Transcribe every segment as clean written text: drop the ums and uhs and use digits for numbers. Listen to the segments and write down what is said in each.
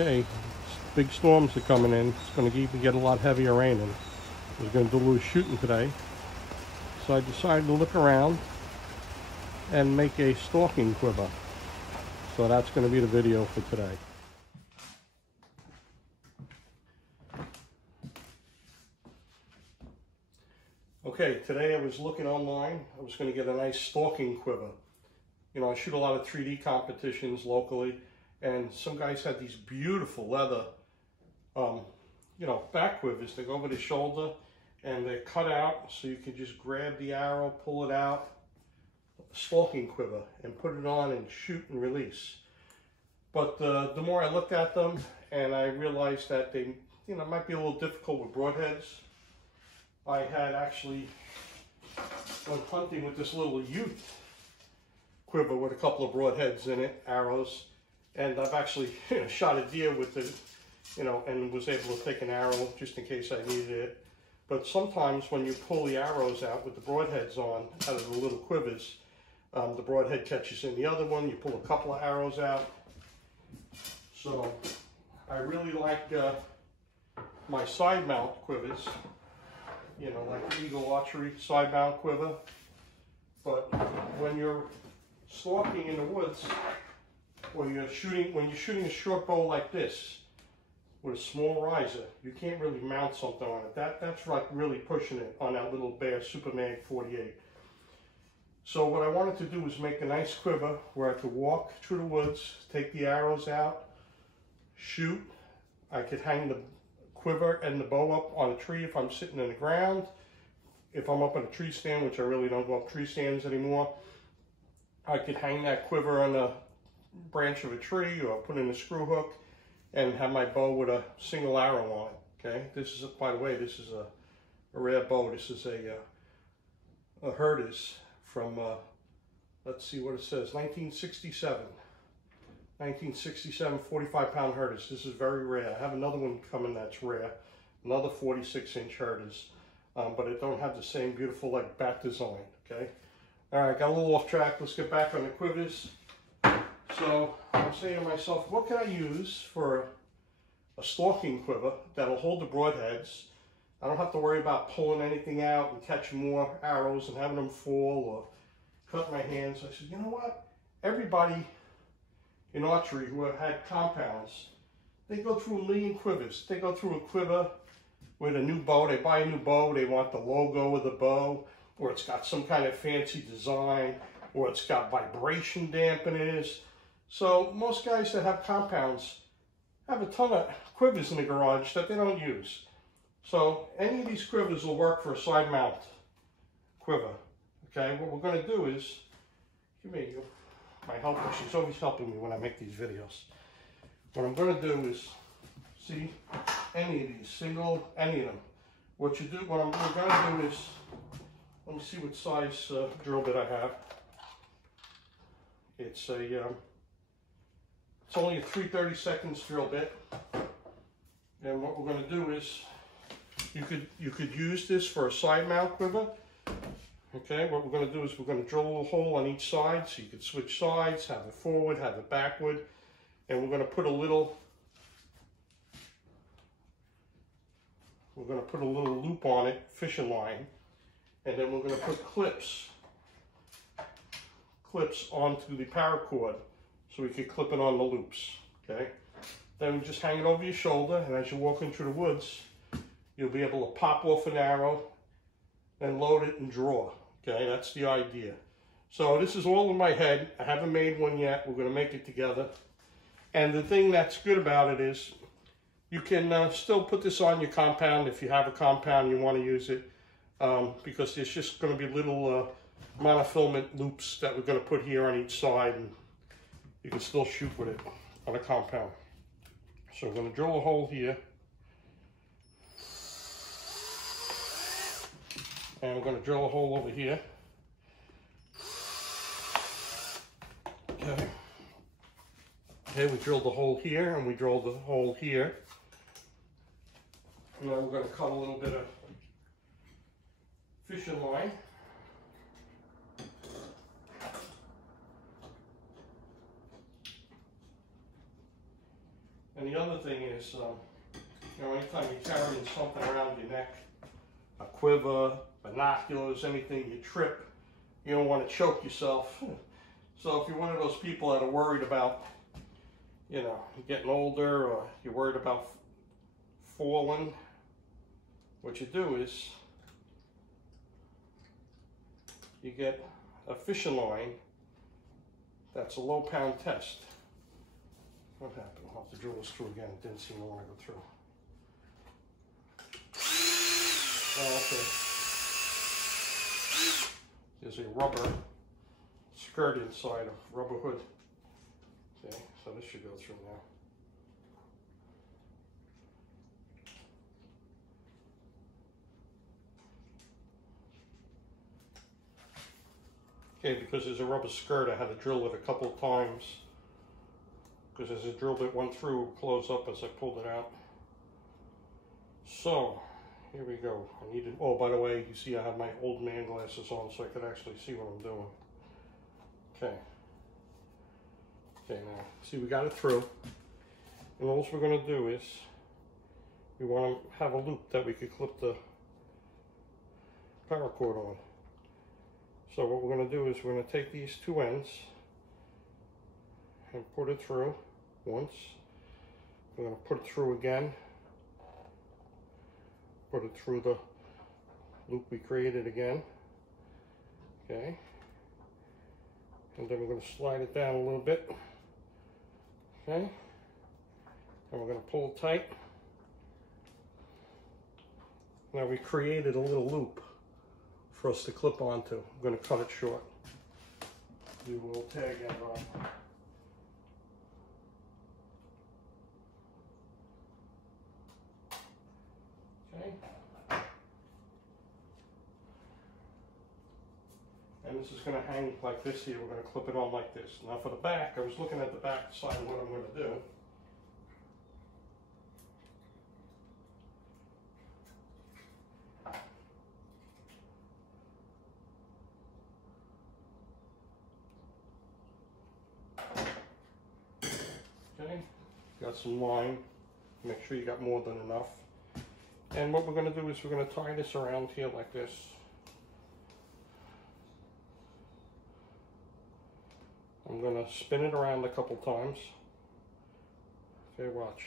Okay, big storms are coming in. It's going to even get a lot heavier raining. I was going to do a little shooting today, so I decided to look around and make a stalking quiver. So that's going to be the video for today. Okay, today I was looking online. I was going to get a nice stalking quiver. You know, I shoot a lot of 3D competitions locally, and some guys had these beautiful leather, you know, back quivers. They go over the shoulder and they're cut out so you can just grab the arrow, pull it out, stalking quiver, and put it on and shoot and release. But the more I looked at them, and I realized that they, you know, might be a little difficult with broadheads. I had actually went hunting with this little youth quiver with a couple of broadheads in it, arrows, and I've actually shot a deer with it, you know, and was able to take an arrow just in case I needed it. But sometimes when you pull the arrows out with the broadheads on out of the little quivers, the broadhead catches in the other one. You pull a couple of arrows out. So I really like my side mount quivers, you know, like the Eagle Archery side mount quiver. But when you're stalking in the woods, or when you're shooting a short bow like this with a small riser, you can't really mount something on it. That's like really pushing it on that little Bear Super Mag 48. So what I wanted to do was make a nice quiver where I could walk through the woods, take the arrows out, shoot. I could hang the quiver and the bow up on a tree if I'm sitting in the ground. If I'm up on a tree stand, which I really don't go up tree stands anymore, I could hang that quiver on a branch of a tree or put in a screw hook and have my bow with a single arrow on it. Okay, this is, by the way, this is a rare bow. This is a Herdes from, let's see what it says, 1967. 1967 45-pound Herdes. This is very rare. I have another one coming that's rare, another 46-inch Herdes, but it don't have the same beautiful like bat design. Okay. All right, got a little off track. Let's get back on the quivers. So I'm saying to myself, what can I use for a stalking quiver that'll hold the broadheads? I don't have to worry about pulling anything out and catching more arrows and having them fall or cut my hands. I said, you know what? Everybody in archery who have had compounds, they go through a million quivers. They go through a quiver with a new bow. They buy a new bow. They want the logo of the bow, or it's got some kind of fancy design, or it's got vibration dampeners. So most guys that have compounds have a ton of quivers in the garage that they don't use. So any of these quivers will work for a side mount quiver. Okay, what we're going to do is, give me my helper. She's always helping me when I make these videos. What I'm going to do is, see, any of these, single, any of them. What we're going to do is, let me see what size drill bit I have. It's only a 3/32 drill bit. And what we're going to do is, you could use this for a side mount quiver. Okay, what we're going to do is we're going to drill a little hole on each side so you can switch sides, have it forward, have it backward, and we're going to put a little loop on it, fishing line, and then we're going to put clips onto the paracord so we can clip it on the loops. Okay, then we just hang it over your shoulder, and as you're walking through the woods, you'll be able to pop off an arrow and load it and draw. Okay, that's the idea. So this is all in my head. I haven't made one yet. We're going to make it together. And the thing that's good about it is you can still put this on your compound if you have a compound, you want to use it, because there's just going to be little monofilament loops that we're going to put here on each side, and you can still shoot with it on a compound. So we're going to drill a hole here. And we're going to drill a hole over here. Okay. Okay, we drilled the hole here, and we drilled the hole here. And now we're going to cut a little bit of fishing line. And the other thing is, you know, anytime you're carrying something around your neck, a quiver, binoculars, anything, you trip, you don't want to choke yourself. So if you're one of those people that are worried about, you know, getting older, or you're worried about falling, what you do is you get a fishing line that's a low pound test. What happened? I'll have to drill this through again. It didn't seem to want to go through. Oh, okay. There's a rubber skirt inside a rubber hood. Okay, so this should go through now. Okay, because there's a rubber skirt, I had to drill it a couple of times. Because as the drill bit went through, it closed up as I pulled it out. So, here we go. I needed, oh, by the way, you see I have my old man glasses on so I could actually see what I'm doing. Okay. Okay, now, see, we got it through. And all we're going to do is, we want to have a loop that we could clip the paracord on. So what we're going to do is we're going to take these two ends and put it through once. We're going to put it through again. Put it through the loop we created again. Okay. And then we're going to slide it down a little bit. Okay. And we're going to pull it tight. Now we created a little loop for us to clip onto. I'm going to cut it short. Do a little tag end on. Okay. And this is going to hang like this here. We're going to clip it on like this. Now for the back, I was looking at the back side of what I'm going to do. Okay, got some line. Make sure you got more than enough. And what we're going to do is we're going to tie this around here like this. I'm going to spin it around a couple times. Okay, watch.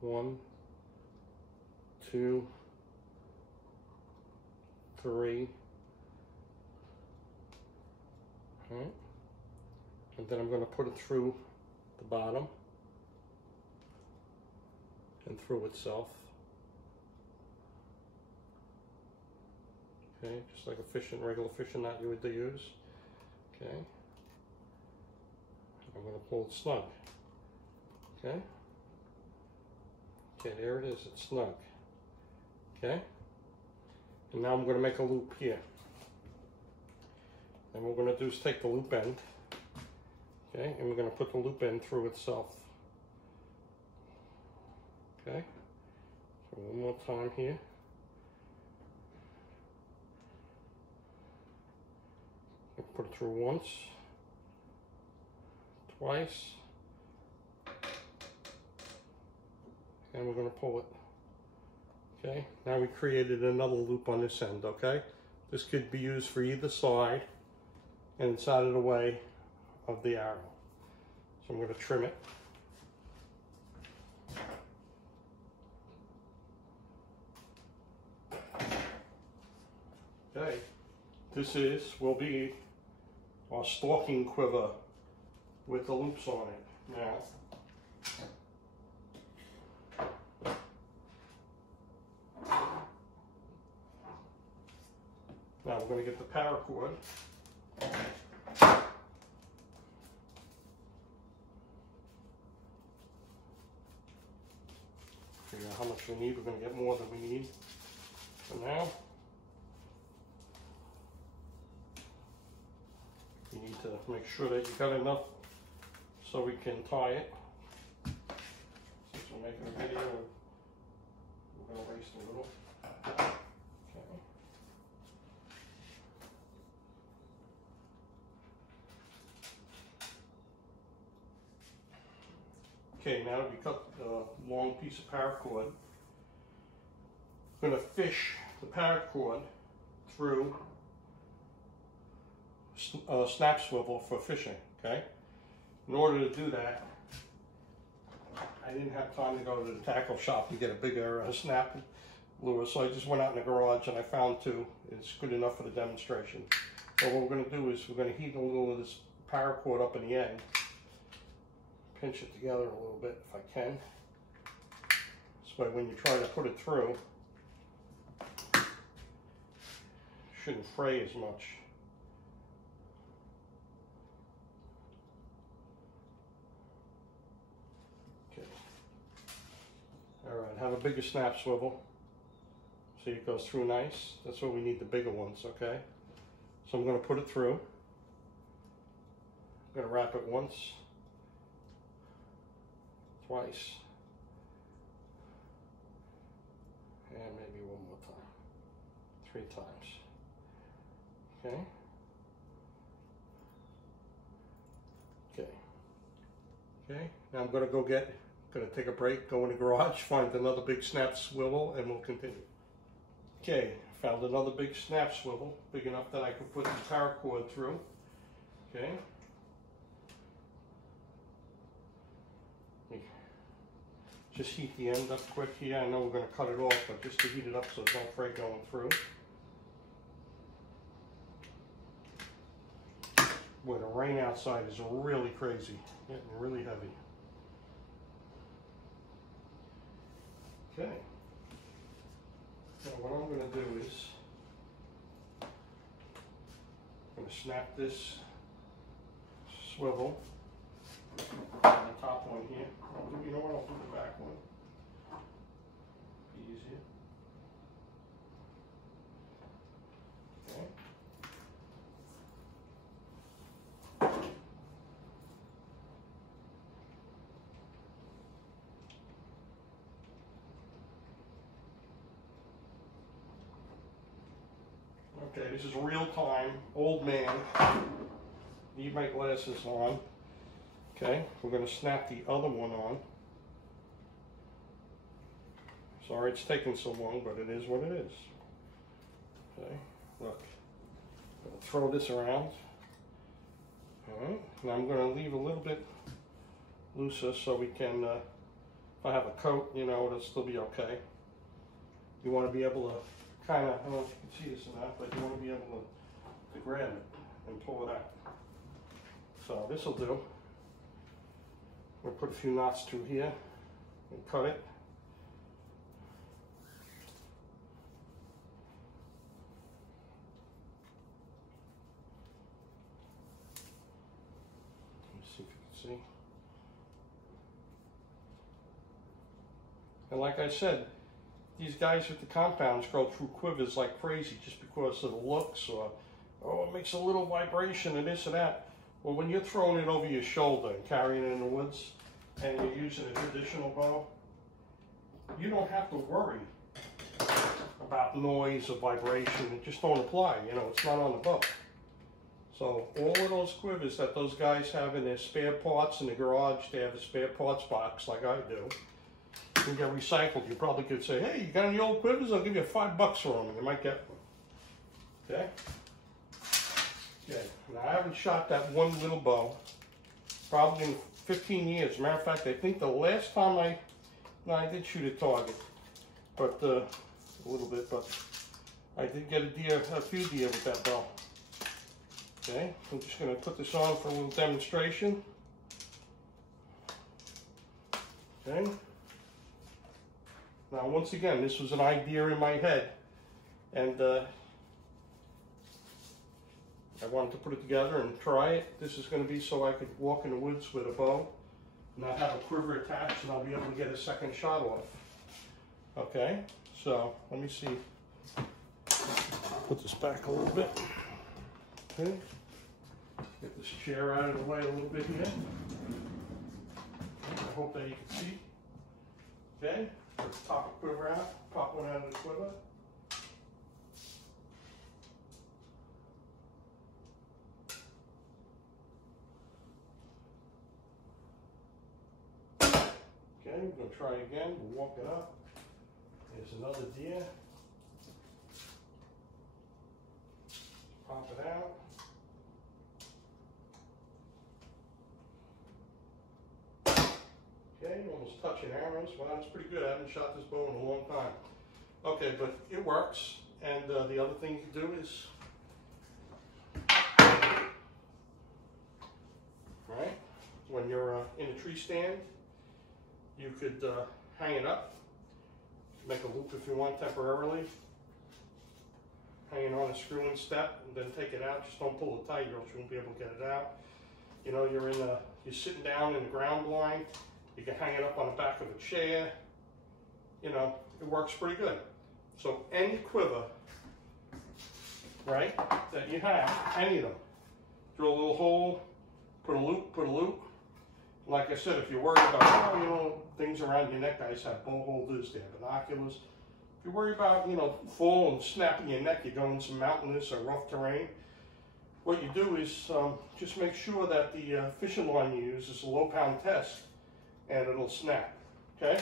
1, 2, 3. All right. And then I'm going to put it through the bottom and through itself. Okay, just like a regular fishing knot you would use. Okay. I'm going to pull it snug. Okay. Okay, there it is. It's snug. Okay. And now I'm going to make a loop here. And what we're going to do is take the loop end. Okay, and we're going to put the loop end through itself. Okay, so one more time here. Put it through once, twice, and we're going to pull it. Okay, now we created another loop on this end, okay? This could be used for either side, and it's out of the way of the arrow. So I'm going to trim it. Okay, this will be our stalking quiver with the loops on it. Now we're going to get the paracord. Figure out how much we need. We're going to get more than we need for now. You need to make sure that you got enough so we can tie it. Since we're making a video, we're going to waste a little. Okay. Okay, now we cut a long piece of paracord. I'm going to fish the paracord through snap swivel for fishing, okay? In order to do that, I didn't have time to go to the tackle shop and get a bigger snap lure, so I just went out in the garage and I found two. It's good enough for the demonstration. So what we're going to do is we're going to heat a little of this paracord up in the end, pinch it together a little bit if I can. This way when you try to put it through, it shouldn't fray as much. Okay. All right, have a bigger snap swivel. See, it goes through nice. That's why we need the bigger ones, okay? So I'm going to put it through. I'm going to wrap it once, twice, and maybe one more time. 3 times. Okay? Okay. Okay, now I'm going to take a break, go in the garage, find another big snap swivel, and we'll continue. Okay, found another big snap swivel, big enough that I could put the paracord through. Okay. Just heat the end up quick here. I know we're going to cut it off, but just to heat it up so it's not fray going through. Boy, the rain outside is really crazy, getting really heavy. Okay. Now what I'm going to do is, I'm going to snap this swivel on the top one here. You know what, I'll do the back one. Be easier. Okay. Okay, this is real time, old man. Need my glasses on. Okay, we're going to snap the other one on. Sorry it's taking so long, but it is what it is. Okay, look. I'm going to throw this around. Alright, now I'm going to leave a little bit looser so we can, if I have a coat, you know, it'll still be okay. You want to be able to kind of, I don't know if you can see this or not, but you want to be able to grab it and pull it out. So this will do. We'll put a few knots through here and cut it. Let me see if you can see. And like I said, these guys with the compounds go through quivers like crazy just because of the looks, or, oh, it makes a little vibration and this and that. Well, when you're throwing it over your shoulder and carrying it in the woods, and you're using a traditional bow, you don't have to worry about noise or vibration. It just don't apply, you know, it's not on the bow. So all of those quivers that those guys have in their spare parts in the garage, they have a spare parts box like I do, can get recycled. You probably could say, hey, you got any old quivers? I'll give you $5 for them, and you might get one. Okay? Okay, now I haven't shot that one little bow probably in 15 years. Matter of fact, I think the last time I did shoot a target, but a little bit, but I did get a few deer with that bow. Okay, I'm just going to put this on for a little demonstration. Okay. Now, once again, this was an idea in my head, and I wanted to put it together and try it. This is going to be so I could walk in the woods with a bow, not have a quiver attached, and I'll be able to get a second shot off. Okay, so let me see. Put this back a little bit. Okay, get this chair out of the way a little bit here. I hope that you can see. Okay, let's pop a quiver out, pop one out of the quiver. Okay, we're going to try again. We'll walk it up. There's another deer. Pop it out. Okay, almost touching arrows. Wow, that's pretty good. I haven't shot this bow in a long time. Okay, but it works. And the other thing you can do is, right, when you're in a tree stand, you could hang it up, make a loop if you want temporarily, hang it on a screw and step, and then take it out. Just don't pull it tight, or else you won't be able to get it out. You know, you're sitting down in the ground blind. You can hang it up on the back of a chair. You know, it works pretty good. So any quiver, right, that you have, any of them, drill a little hole, put a loop. Like I said, if you're worried about, you know, things around your neck, guys have bow holders, they have binoculars. If you're worried about, you know, fall and snapping your neck, you're going some mountainous or rough terrain, what you do is just make sure that the fishing line you use is a low pound test, and it'll snap, okay?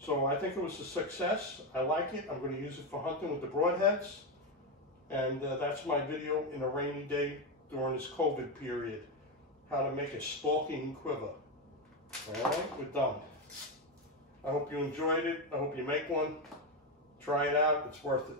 So I think it was a success. I like it. I'm going to use it for hunting with the broadheads. And that's my video in a rainy day during this COVID period. How to make a stalking quiver. All right, we're done. I hope you enjoyed it. I hope you make one. Try it out. It's worth it.